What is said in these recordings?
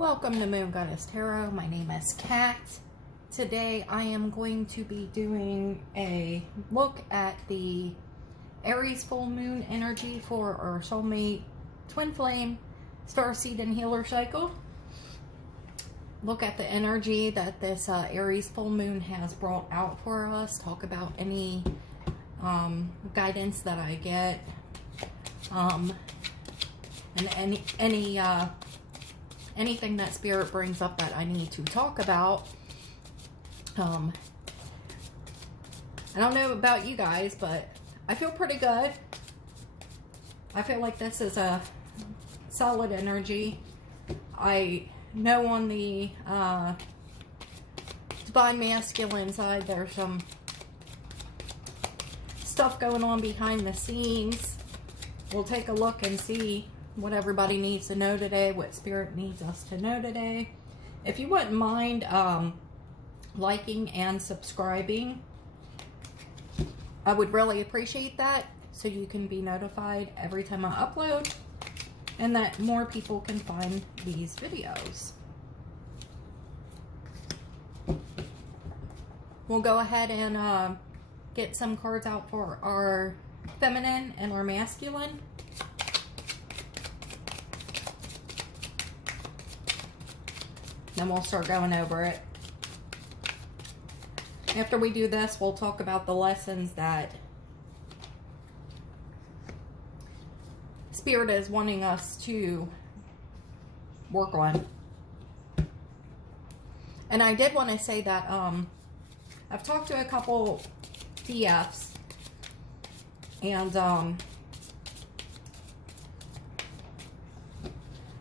Welcome to Moon Goddess Tarot. My name is Kat. Today I am going to be doing a look at the Aries full moon energy for our soulmate twin flame starseed and healer cycle. Look at the energy that this Aries full moon has brought out for us. Talk about any guidance that I get, and anything that Spirit brings up that I need to talk about. I don't know about you guys, but I feel pretty good. I feel like this is a solid energy. I know on the divine masculine side, there's some stuff going on behind the scenes. We'll take a look and see what everybody needs to know today, what Spirit needs us to know today. If you wouldn't mind liking and subscribing, I would really appreciate that, so you can be notified every time I upload and that more people can find these videos. We'll go ahead and get some cards out for our feminine and our masculine. Then we'll start going over it. After we do this, we'll talk about the lessons that Spirit is wanting us to work on. And I did want to say that I've talked to a couple DFs, and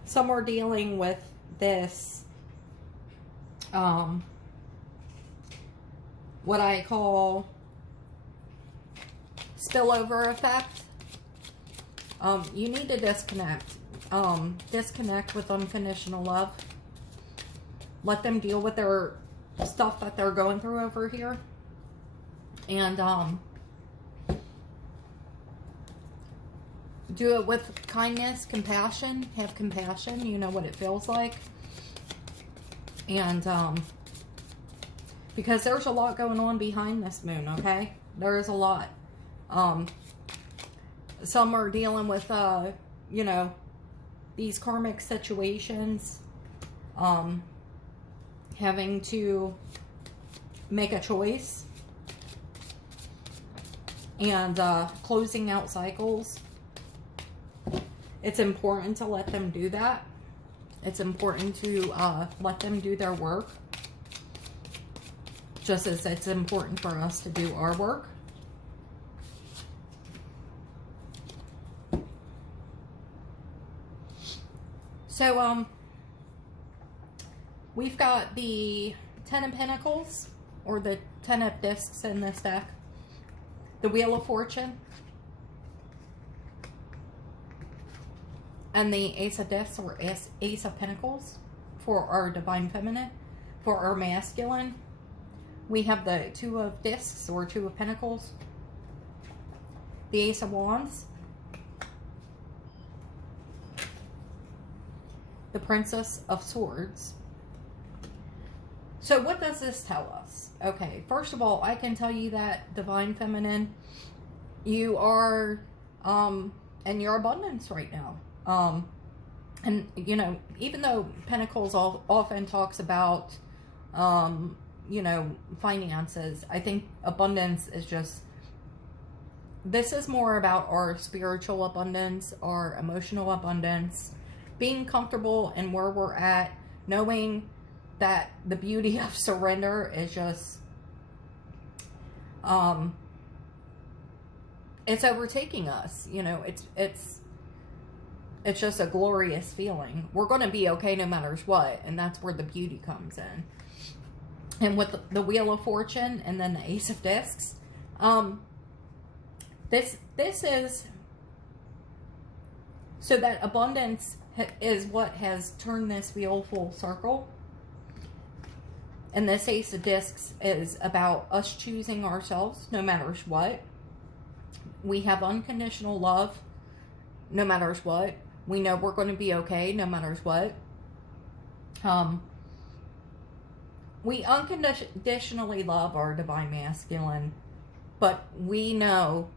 some are dealing with this what I call spillover effect. You need to disconnect. Disconnect with unconditional love. Let them deal with their stuff that they're going through over here. And do it with kindness, compassion. Have compassion. You know what it feels like. And because there's a lot going on behind this moon, okay? There is a lot. Some are dealing with, you know, these karmic situations, having to make a choice, and closing out cycles. It's important to let them do that. It's important to let them do their work, just as it's important for us to do our work. So, we've got the Ten of Pentacles, or the Ten of Discs in this deck, the Wheel of Fortune, and the Ace of Discs, or Ace of Pentacles for our Divine Feminine. For our masculine, we have the Two of Discs, or Two of Pentacles, the Ace of Wands, the Princess of Swords. So what does this tell us? Okay, first of all, I can tell you that Divine Feminine, you are in your abundance right now. And you know, even though Pentacles often talks about you know, finances, I think abundance is just, this is more about our spiritual abundance, our emotional abundance, being comfortable in where we're at, knowing that the beauty of surrender is just, it's overtaking us. You know, it's just a glorious feeling. We're going to be okay no matter what, and that's where the beauty comes in. And with the Wheel of Fortune and then the Ace of Discs, this is, so that abundance is what has turned this wheel full circle. And this Ace of Discs is about us choosing ourselves no matter what. We have unconditional love no matter what. We know we're going to be okay no matter what. Um, we unconditionally love our divine masculine, but we know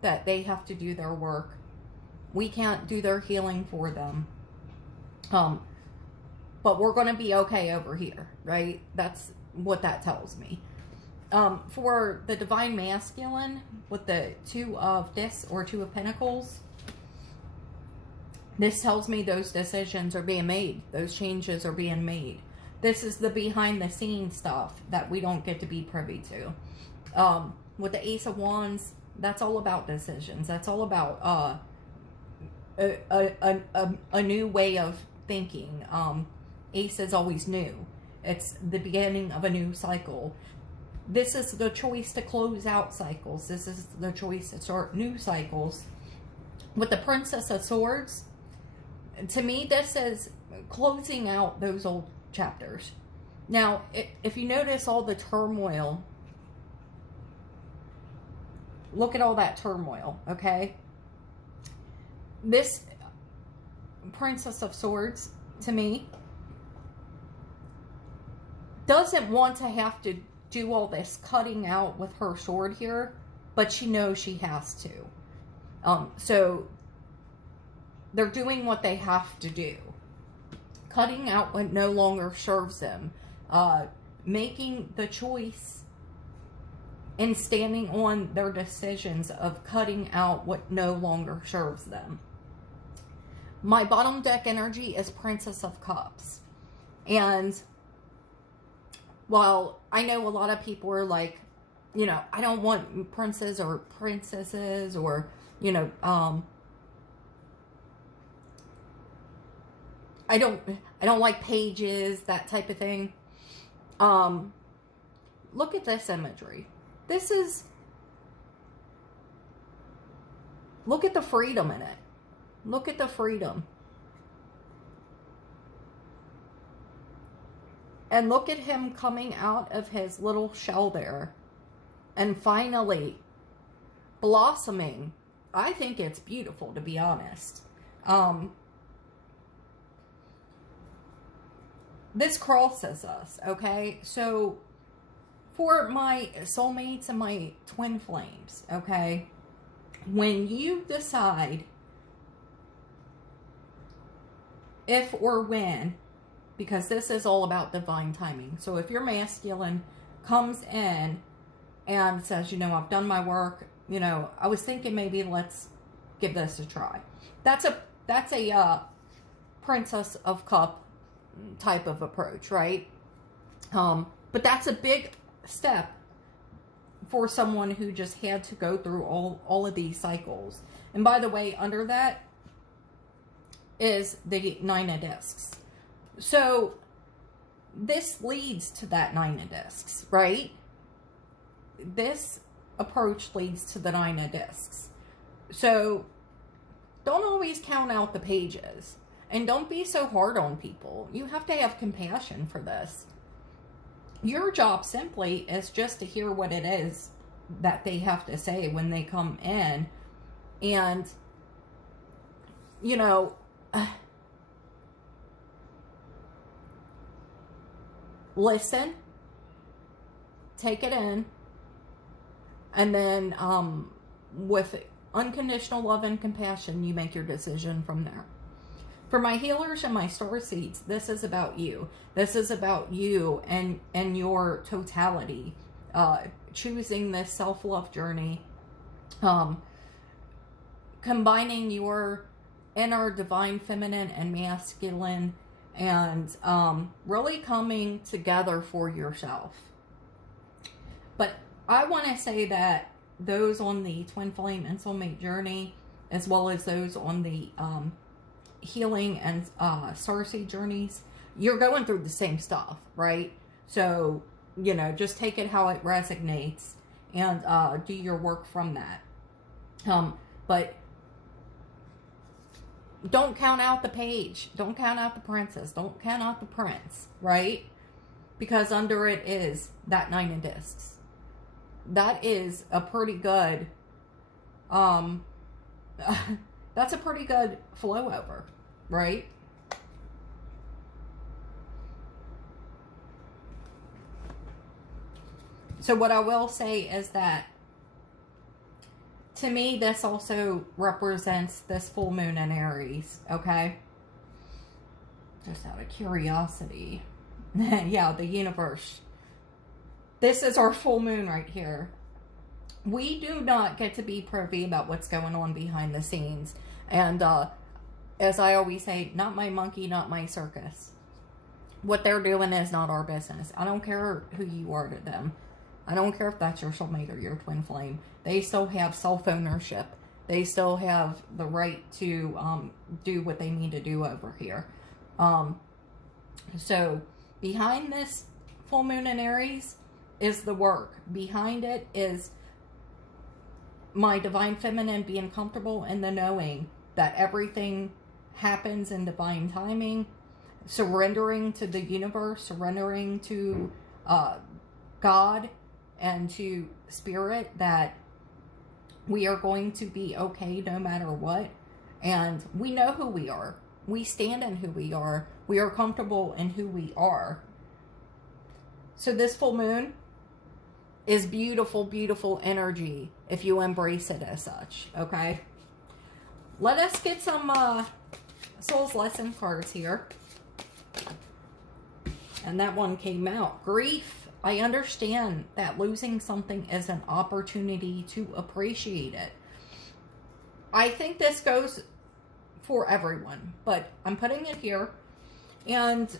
that they have to do their work. We can't do their healing for them. But we're going to be okay over here, right? That's what that tells me. For the divine masculine with the Two of Discs or Two of Pentacles, this tells me those decisions are being made. Those changes are being made. This is the behind the scenes stuff that we don't get to be privy to. With the Ace of Wands, that's all about decisions. That's all about a new way of thinking. Ace is always new. It's the beginning of a new cycle. This is the choice to close out cycles. This is the choice to start new cycles. With the Princess of Swords, to me, this is closing out those old chapters. Now, if you notice all the turmoil, look at all that turmoil, okay? This Princess of Swords, to me, doesn't want to have to do all this cutting out with her sword here, but she knows she has to. So they're doing what they have to do. Cutting out what no longer serves them. Making the choice and standing on their decisions of cutting out what no longer serves them. My bottom deck energy is Princess of Cups. And while I know a lot of people are like, you know, I don't want princes or princesses or, you know, I don't like pages, that type of thing. Look at this imagery. This is, look at the freedom in it. Look at the freedom. And look at him coming out of his little shell there and finally blossoming. I think it's beautiful, to be honest. This crosses us, okay? So for my soulmates and my twin flames, okay? When you decide if or when, because this is all about divine timing. So if your masculine comes in and says, you know, I've done my work, you know, I was thinking maybe let's give this a try. That's a Princess of Cup type of approach, right? But that's a big step for someone who just had to go through all of these cycles. And by the way, under that is the Nine of Discs. So this leads to that Nine of Discs, right? This approach leads to the Nine of Discs. So don't always count out the pages. And don't be so hard on people. You have to have compassion for this. Your job simply is just to hear what it is that they have to say when they come in. And, you know, listen, take it in, and then with unconditional love and compassion, you make your decision from there. For my healers and my star seeds, this is about you. This is about you and your totality. Choosing this self-love journey. Combining your inner divine feminine and masculine. And really coming together for yourself. But I want to say that those on the twin flame and soulmate journey, as well as those on the healing and starseed journeys, you're going through the same stuff, right? So, you know, just take it how it resonates and do your work from that. But don't count out the page. Don't count out the princess. Don't count out the prince, right? Because under it is that Nine of Discs. That is a pretty good that's a pretty good flow over, right? So what I will say is that, to me, this also represents this full moon in Aries, okay? Just out of curiosity. Yeah, the universe. This is our full moon right here. We do not get to be privy about what's going on behind the scenes. And as I always say, not my monkey, not my circus. What they're doing is not our business. I don't care who you are to them. I don't care if that's your soulmate or your twin flame. They still have self-ownership. They still have the right to do what they need to do over here. So behind this full moon in Aries is the work. Behind it is my divine feminine being comfortable in the knowing that everything happens in divine timing, surrendering to the universe, surrendering to God and to spirit, that we are going to be okay no matter what. And we know who we are. We stand in who we are. We are comfortable in who we are. So this full moon is beautiful, beautiful energy if you embrace it as such, okay? Let us get some Soul's Lesson cards here. And that one came out. Grief. I understand that losing something is an opportunity to appreciate it. I think this goes for everyone, but I'm putting it here. And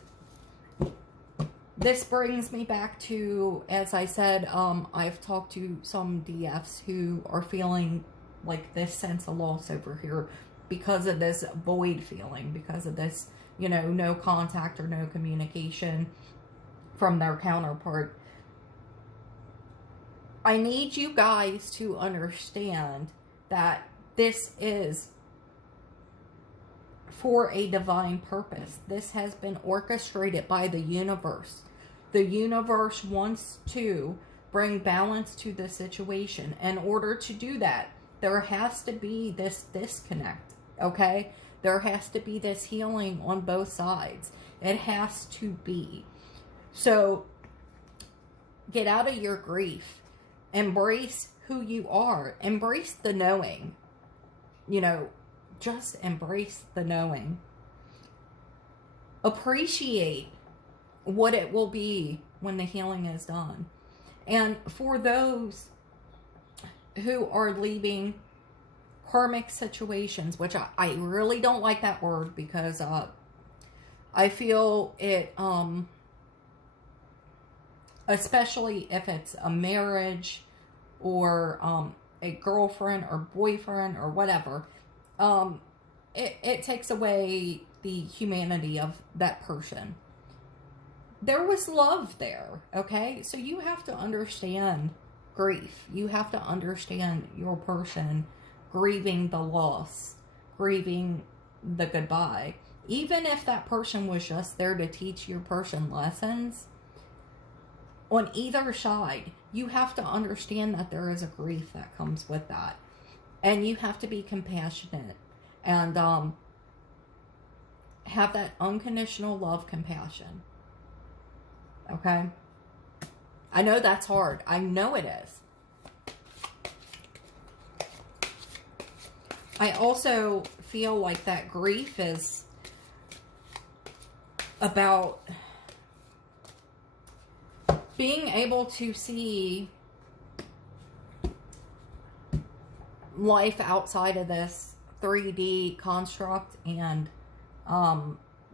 this brings me back to, as I said, I've talked to some DFs who are feeling like this sense of loss over here because of this void feeling, because of this, you know, no contact or no communication from their counterpart. I need you guys to understand that this is for a divine purpose. This has been orchestrated by the universe. The universe wants to bring balance to the situation. In order to do that, there has to be this disconnect, okay? There has to be this healing on both sides. It has to be. So, get out of your grief. Embrace who you are. Embrace the knowing. You know, just embrace the knowing. Appreciate what it will be when the healing is done. And for those who are leaving karmic situations, which I really don't like that word, because I feel it, especially if it's a marriage or a girlfriend or boyfriend or whatever, it takes away the humanity of that person. There was love there, okay? So you have to understand grief. You have to understand your person grieving the loss, grieving the goodbye. Even if that person was just there to teach your person lessons, on either side, you have to understand that there is a grief that comes with that. And you have to be compassionate and have that unconditional love, compassion. Okay? I know that's hard. I know it is. I also feel like that grief is about being able to see life outside of this 3D construct and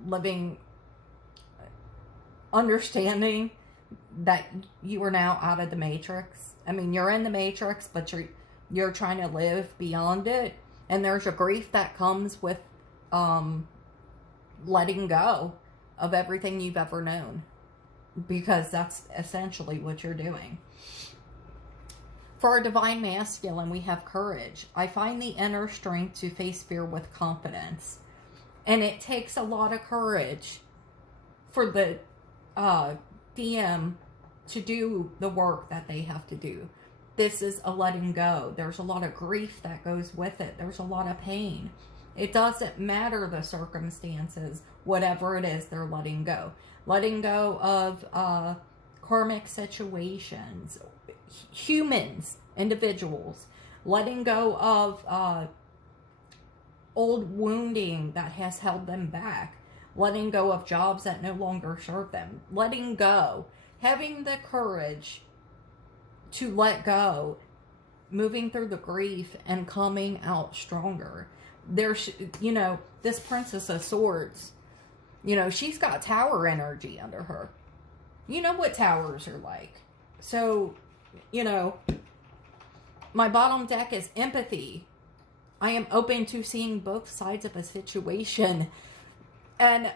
living, understanding that you are now out of the matrix. I mean, you're in the matrix, but you're trying to live beyond it. And there's a grief that comes with letting go of everything you've ever known. Because that's essentially what you're doing. For our divine masculine, we have courage. I find the inner strength to face fear with confidence. And it takes a lot of courage for the DM to do the work that they have to do. This is a letting go. There's a lot of grief that goes with it. There's a lot of pain. It doesn't matter the circumstances, whatever it is, they're letting go. Letting go of karmic situations, humans, individuals, letting go of old wounding that has held them back, letting go of jobs that no longer serve them, letting go, having the courage to let go, moving through the grief and coming out stronger. There's, you know, this Princess of Swords, you know, she's got tower energy under her. You know what towers are like. So, you know, my bottom deck is empathy. I am open to seeing both sides of a situation. And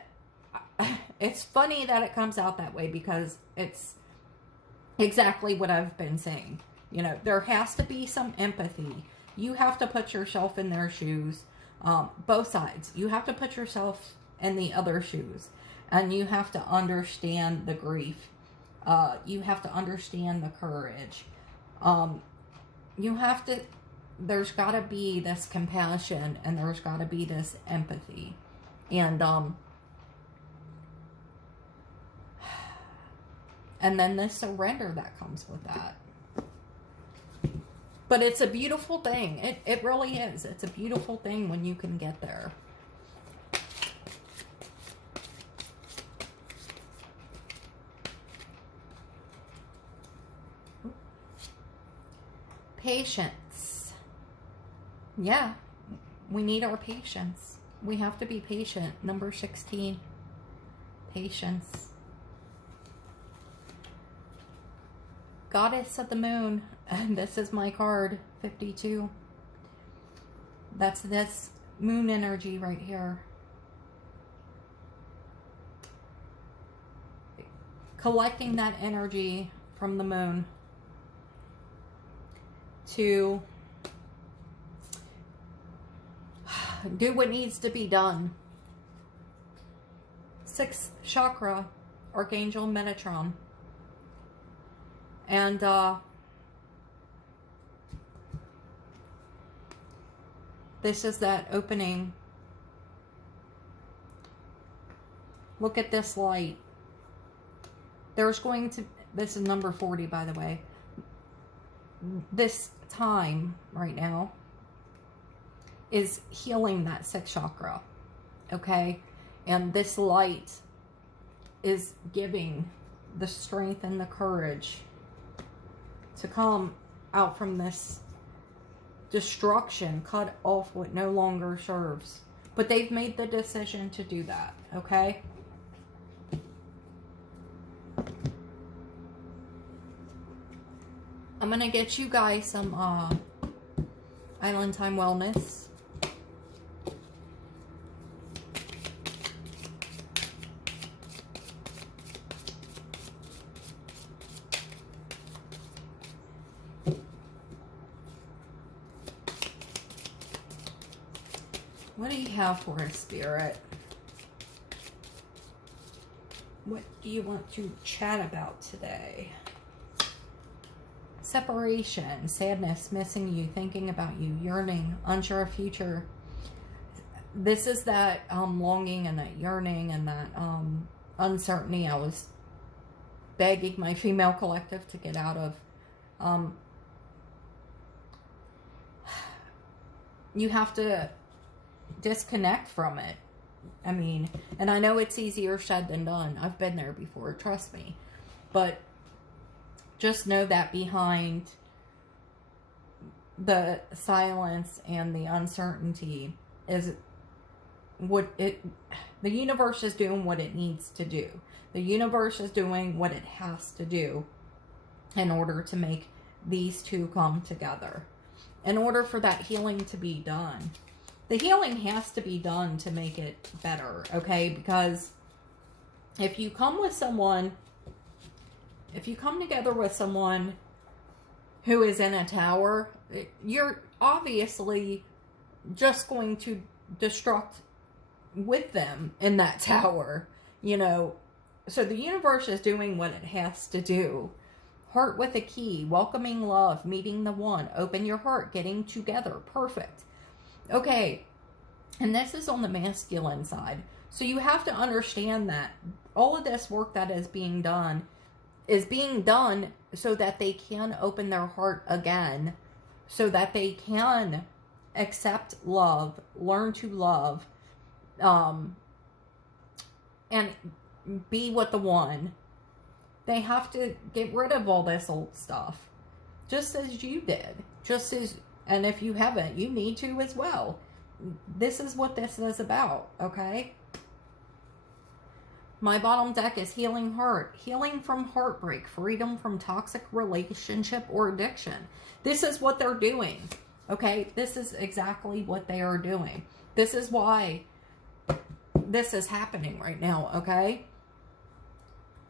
it's funny that it comes out that way because it's exactly what I've been saying. You know, there has to be some empathy. You have to put yourself in their shoes. Both sides. You have to put yourself in the other shoes. And you have to understand the grief. You have to understand the courage. You have to, there's got to be this compassion and there's got to be this empathy. And then the surrender that comes with that. But it's a beautiful thing. It really is. It's a beautiful thing when you can get there. Patience. Yeah, we need our patience. We have to be patient. Number 16. Patience. Goddess of the Moon. And this is my card, 52. That's this moon energy right here. Collecting that energy from the moon to do what needs to be done. 6th chakra, Archangel Metatron. And this is that opening. Look at this light. There's going to, this is number 40, by the way. This time right now is healing that 6th chakra. Okay? And this light is giving the strength and the courage to come out from this destruction, cut off what no longer serves. But they've made the decision to do that, okay? I'm gonna get you guys some Island Time Wellness. What do you have for us, Spirit? What do you want to chat about today? Separation, sadness, missing you, thinking about you, yearning, unsure of future. This is that longing and that yearning and that uncertainty I was begging my female collective to get out of. You have to disconnect from it. I mean, and I know it's easier said than done. I've been there before, trust me. But just know that behind the silence and the uncertainty is what the universe is doing what it needs to do. The universe is doing what it has to do in order to make these two come together. In order for that healing to be done. The healing has to be done to make it better, okay? Because if you come with someone, if you come together with someone who is in a tower, you're obviously just going to destruct with them in that tower, you know? So the universe is doing what it has to do. Heart with a key, welcoming love, meeting the one, open your heart, getting together, perfect. Okay, and this is on the masculine side. So you have to understand that all of this work that is being done is being done so that they can open their heart again, so that they can accept love, learn to love, and be with the one. They have to get rid of all this old stuff, just as you did. And if you haven't, you need to as well. This is what this is about, okay? My bottom deck is healing heart. Healing from heartbreak. Freedom from toxic relationship or addiction. This is what they're doing, okay? This is exactly what they are doing. This is why this is happening right now, okay?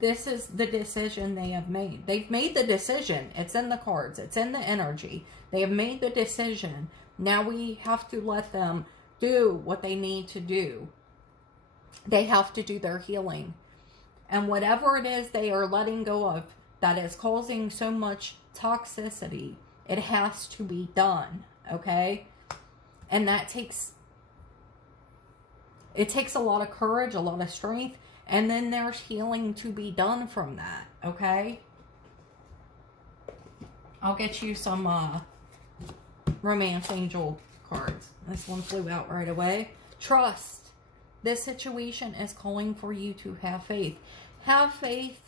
This is the decision they have made. They've made the decision. It's in the cards. It's in the energy. They have made the decision. Now we have to let them do what they need to do. They have to do their healing. And whatever it is they are letting go of that is causing so much toxicity, it has to be done, okay? And that takes a lot of courage, a lot of strength. And then there's healing to be done from that, okay? I'll get you some romance angel cards. This one flew out right away. Trust. This situation is calling for you to have faith. Have faith,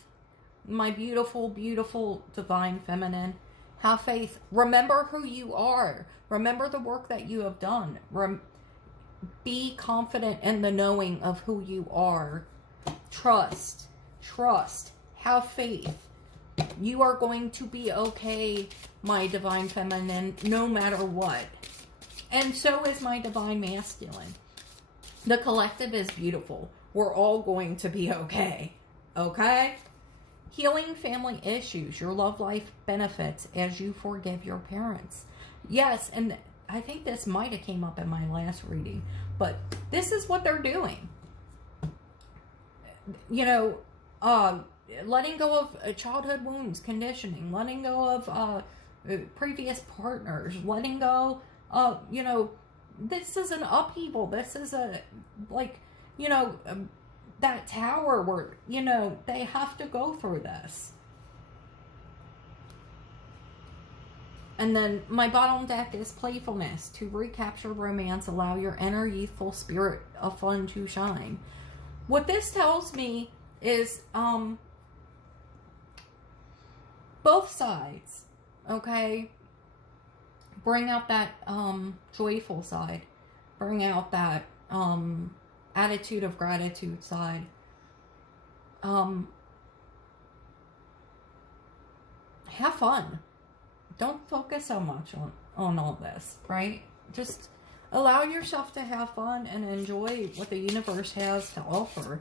my beautiful, beautiful divine feminine. Have faith. Remember who you are. Remember the work that you have done. Be confident in the knowing of who you are. Trust. Have faith. You are going to be okay, my divine feminine, no matter what. And so is my divine masculine. The collective is beautiful. We're all going to be okay. Okay? Healing family issues. Your love life benefits as you forgive your parents. Yes, and I think this might have came up in my last reading, but this is what they're doing. You know, letting go of childhood wounds, conditioning, letting go of previous partners, letting go of, you know, this is an upheaval. This is that tower where, you know, they have to go through this. And then my bottom deck is playfulness. To recapture romance, allow your inner youthful spirit of fun to shine. What this tells me is both sides, okay? Bring out that joyful side. Bring out that attitude of gratitude side. Have fun. Don't focus so much on all this, right? Just allow yourself to have fun and enjoy what the universe has to offer.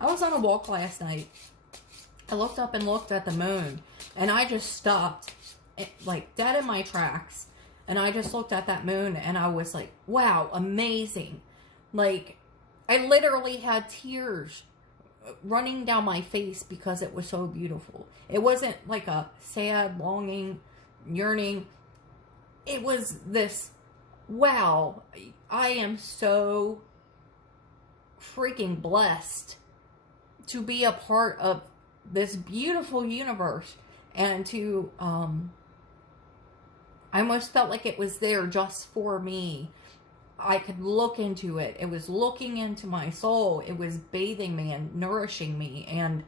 I was on a walk last night. I looked up and looked at the moon, and I just stopped, like, dead in my tracks. And I just looked at that moon, and I was like, wow, amazing. Like, I literally had tears running down my face because it was so beautiful. It wasn't like a sad, longing, yearning. It was this, wow, I am so freaking blessed to be a part of this beautiful universe, and to I almost felt like it was there just for me. I could look into it. It was looking into my soul. It was bathing me and nourishing me and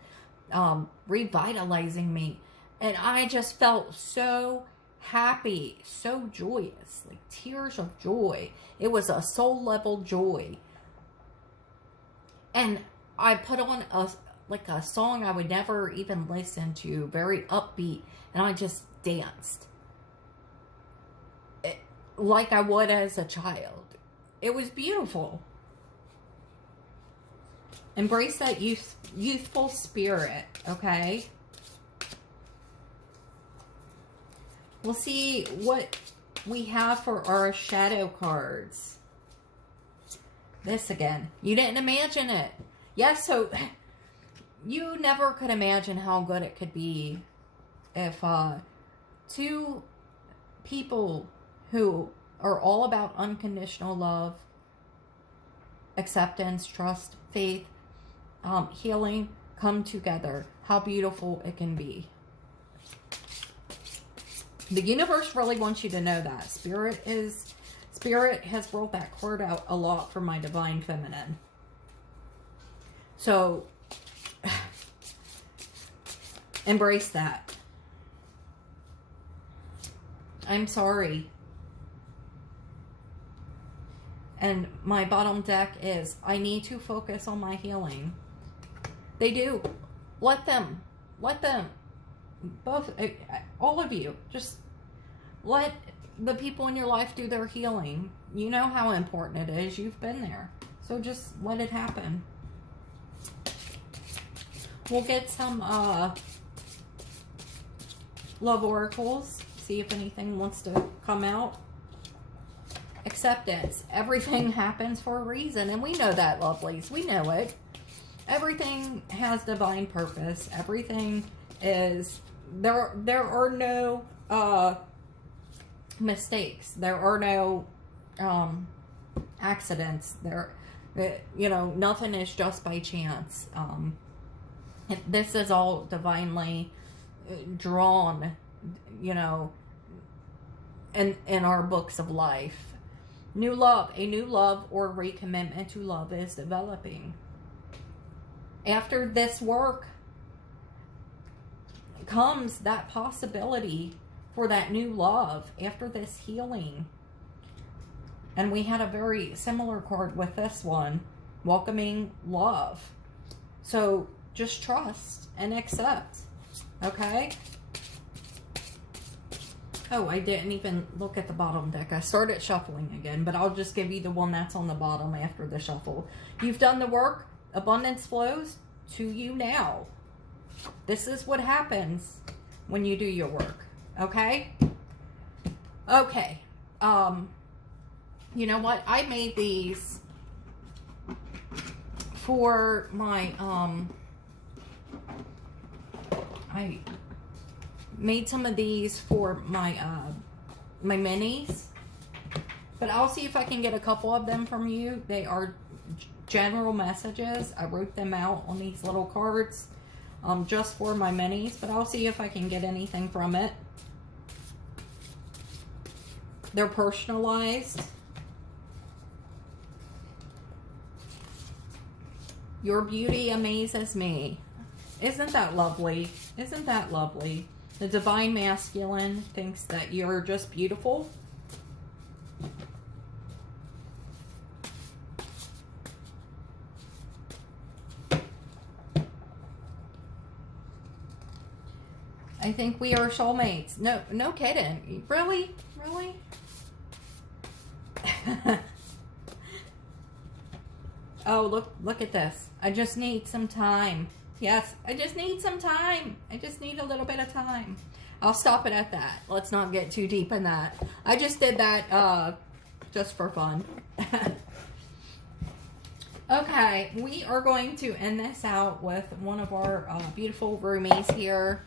revitalizing me. And I just felt so happy, so joyous, like tears of joy. It was a soul level joy. And I put on a song I would never even listen to, very upbeat, and I just danced like I would as a child. It was beautiful. Embrace that youthful spirit, okay? We'll see what we have for our shadow cards. This again. You didn't imagine it. Yes, so you never could imagine how good it could be if two people who are all about unconditional love, acceptance, trust, faith, healing, come together, how beautiful it can be. The universe really wants you to know that. Spirit has rolled that card out a lot for my divine feminine. So, embrace that. I'm sorry. And my bottom deck is, I need to focus on my healing. They do. Let them. Both, all of you, just let the people in your life do their healing. You know how important it is. You've been there. So just let it happen. We'll get some love oracles. See if anything wants to come out. Acceptance. Everything happens for a reason. And we know that, lovelies. We know it. Everything has divine purpose. Everything is... There are no mistakes. There are no accidents. You know, nothing is just by chance. This is all divinely drawn, you know, in our books of life. New love. A new love or recommitment to love is developing. After this work comes that possibility for that new love after this healing. And we had a very similar card with this one, welcoming love. So just trust and accept, okay? Oh, I didn't even look at the bottom deck. I started shuffling again, but I'll just give you the one that's on the bottom after the shuffle. You've done the work. Abundance flows to you now. This is what happens when you do your work. Okay? Okay. You know what? I made these for my, I made some of these for my, my minis. But I'll see if I can get a couple of them from you. They are general messages. I wrote them out on these little cards. Just for my minis, but I'll see if I can get anything from it. They're personalized. Your beauty amazes me. Isn't that lovely? Isn't that lovely? The divine masculine thinks that you're just beautiful. I think we are soulmates. No kidding. Really? Really? Oh, look at this. I just need some time. Yes, I just need some time. I just need a little bit of time. I'll stop it at that. Let's not get too deep in that. I just did that just for fun. Okay, we are going to end this out with one of our beautiful roomies here.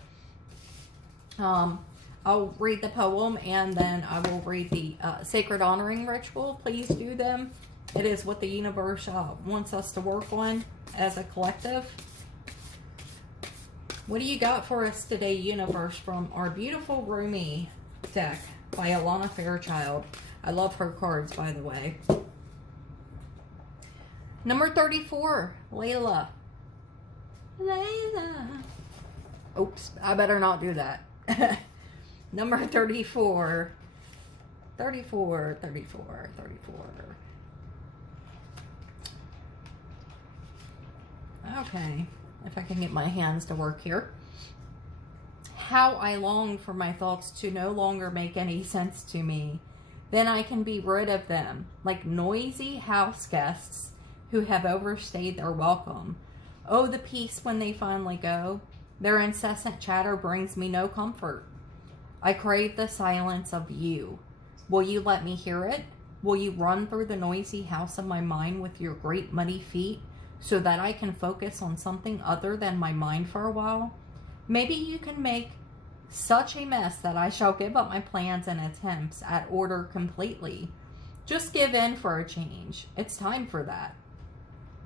I'll read the poem and then I will read the sacred honoring ritual. Please do them. It is what the universe wants us to work on as a collective. What do you got for us today, universe, from our beautiful roomie deck by Alana Fairchild? I love her cards, by the way. Number 34, Layla. Layla. Oops, I better not do that. Number 34. 34. Okay, if I can get my hands to work here. How I long for my thoughts to no longer make any sense to me. Then I can be rid of them, like noisy house guests who have overstayed their welcome. Oh, the peace when they finally go. Their incessant chatter brings me no comfort. I crave the silence of you. Will you let me hear it? Will you run through the noisy house of my mind with your great muddy feet so that I can focus on something other than my mind for a while? Maybe you can make such a mess that I shall give up my plans and attempts at order completely. Just give in for a change. It's time for that.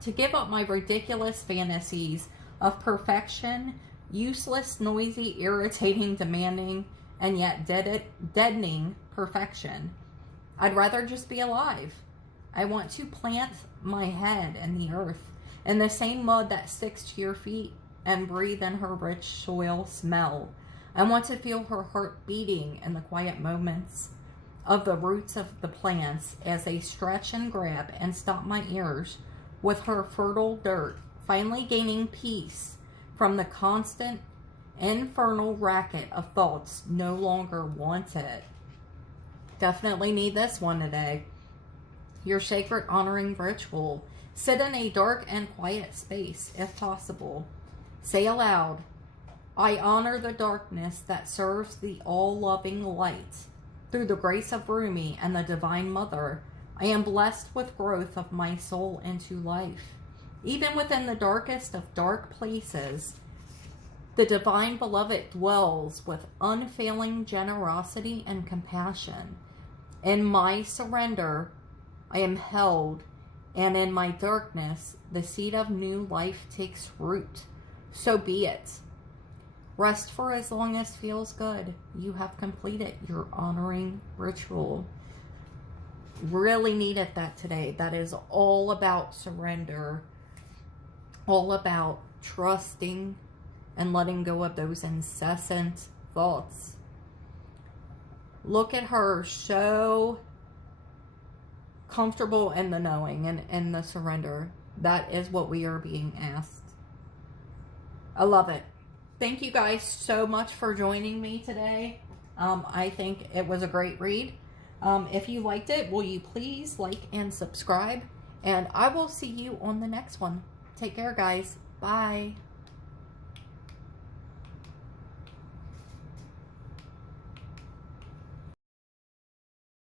To give up my ridiculous fantasies of perfection, useless, noisy, irritating, demanding, and yet deadening perfection. I'd rather just be alive. I want to plant my head in the earth, in the same mud that sticks to your feet, and breathe in her rich soil smell. I want to feel her heart beating in the quiet moments of the roots of the plants as they stretch and grab and stop my ears with her fertile dirt, finally gaining peace from the constant infernal racket of thoughts no longer wanted. Definitely need this one today. Your sacred honoring ritual. Sit in a dark and quiet space, if possible. Say aloud, I honor the darkness that serves the all-loving light. Through the grace of Rumi and the Divine Mother, I am blessed with growth of my soul into life. Even within the darkest of dark places, the Divine Beloved dwells with unfailing generosity and compassion. In my surrender, I am held, and in my darkness, the seed of new life takes root. So be it. Rest for as long as feels good. You have completed your honoring ritual. Really needed that today. That is all about surrender. All about trusting and letting go of those incessant thoughts. Look at her, so comfortable in the knowing and in the surrender. That is what we are being asked. I love it. Thank you guys so much for joining me today. I think it was a great read. If you liked it, will you please like and subscribe? And I will see you on the next one. Take care, guys. Bye.